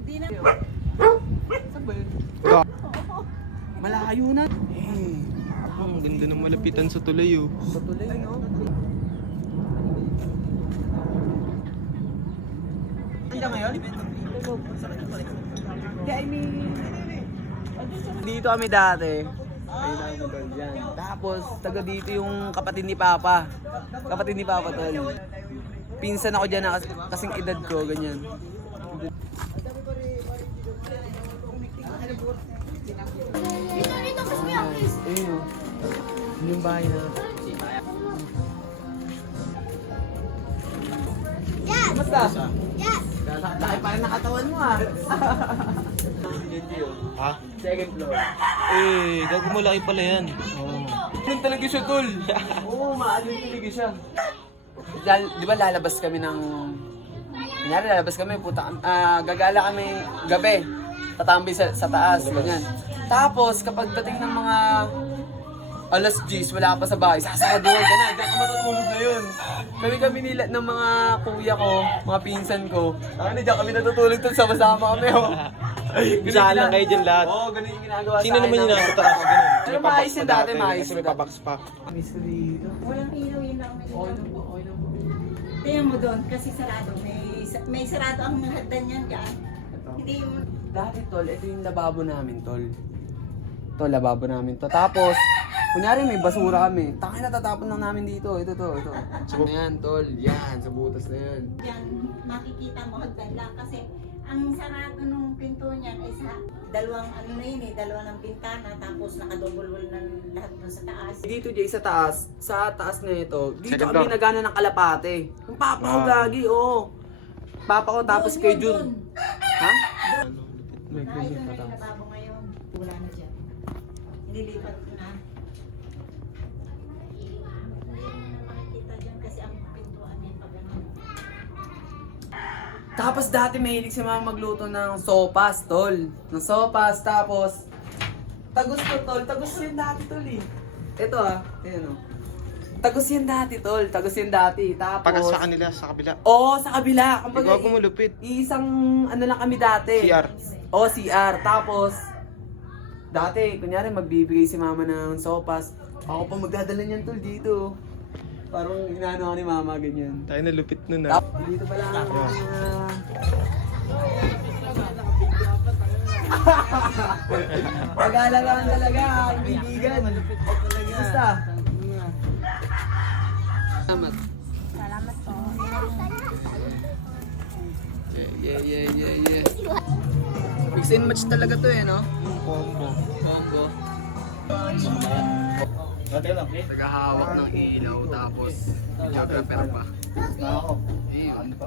Hindi na. Saan ba yun? Malayo na. Ang ganda ng malapitan sa tulay oh. Sa tulay, no? Hanggang ngayon? Hindi, I mean... Dito kami dati. Ayun ang tol, yan. Tapos, taga dito yung kapatid ni Papa. Kapatid ni Papa, tol. Pinsan ako dyan na kasing edad ko, ganyan. Dito kasi ang kiss. Ayun o. Yun yung bahay na. Yes! Basta? Yes! Laki pa rin nakatawan mo ah. Ha? Second floor. Eh, gago malaki pala yan. Yun talaga siya, tol. Oo, maalin talaga siya. Di ba lalabas kami ng... Kunyari, lalabas kami, gagala kami gabi. Tatambay sa taas, ganyan. Tapos, kapag dating ng mga alas 10, wala ka pa sa bahay, sasakaduhan ka na, diyan ka matutulog na yun. Kami nila ng mga kuya ko, mga pinsan ko. Diyan kami natutulog tol, sama-sama kami. Oh. Saan lang kayo dyan lahat? Oo, ganun yung ginagawa Sino naman yung nasa taas? Pero maayos yun dati, maayos Kasi may pabox-pack. Miss ko dito. Walang ilaw yun lang. Okay lang po, okay lang po. Tingnan mo doon kasi sarado. May sarado ang hagdan yan dyan. Ito. Hindi mo... Dati tol, ito yung lababo namin tol. Ito, lababo namin to. Tapos, kunyari may basura kami. Tangin na tatapon lang namin dito. Ito. Ano yan tol? Yan, sa butas na yan. Yan, makikita mo hagdan lang kasi ang sarado nung pinto niyan ay dalawang ano na yun dalawa ng bintana tapos nakadobol-wol na lahat dun sa taas. Dito Jay, sa taas na ito, dito Second kami floor. nagana ng kalapate. Yung papa ko gagi, oh. Papa ko tapos kay Jun. Ha? May Ito ganyan na pa yung tapos. lababo ngayon. Wala na dyan. Nilipat ko na. Hindi mo na makikita dyan kasi ang pintuan niya pag ano. Tapos dati mahilig si mama magluto ng sopas, tol. Ng sopas, tapos tagos to, tol. Tagos yan dati, tol eh. Ito ayan o. Tagos yan dati, tol. Tagos yan dati. Tapos... Pagka sa kanila, sa kabila. Oo, sa kabila. Kumbaga, Gago malupit. isang ano lang kami dati. CR. Oo, CR. Tapos, dati, kunyari magbibigay si mama ng sopas. Ako pa magdadala niyan, tol, dito. Parang inaano ako ni mama, ganyan. Tayo na lupit nun ah. Dito pala ang mga... Pag-alagaan talaga, kaibigan. Basta. Salamat. Salamat po. Yeah. Mix and match talaga to eh, no? Combo. Combo. Naghahawak ng ilaw tapos geographer pa. Ayun.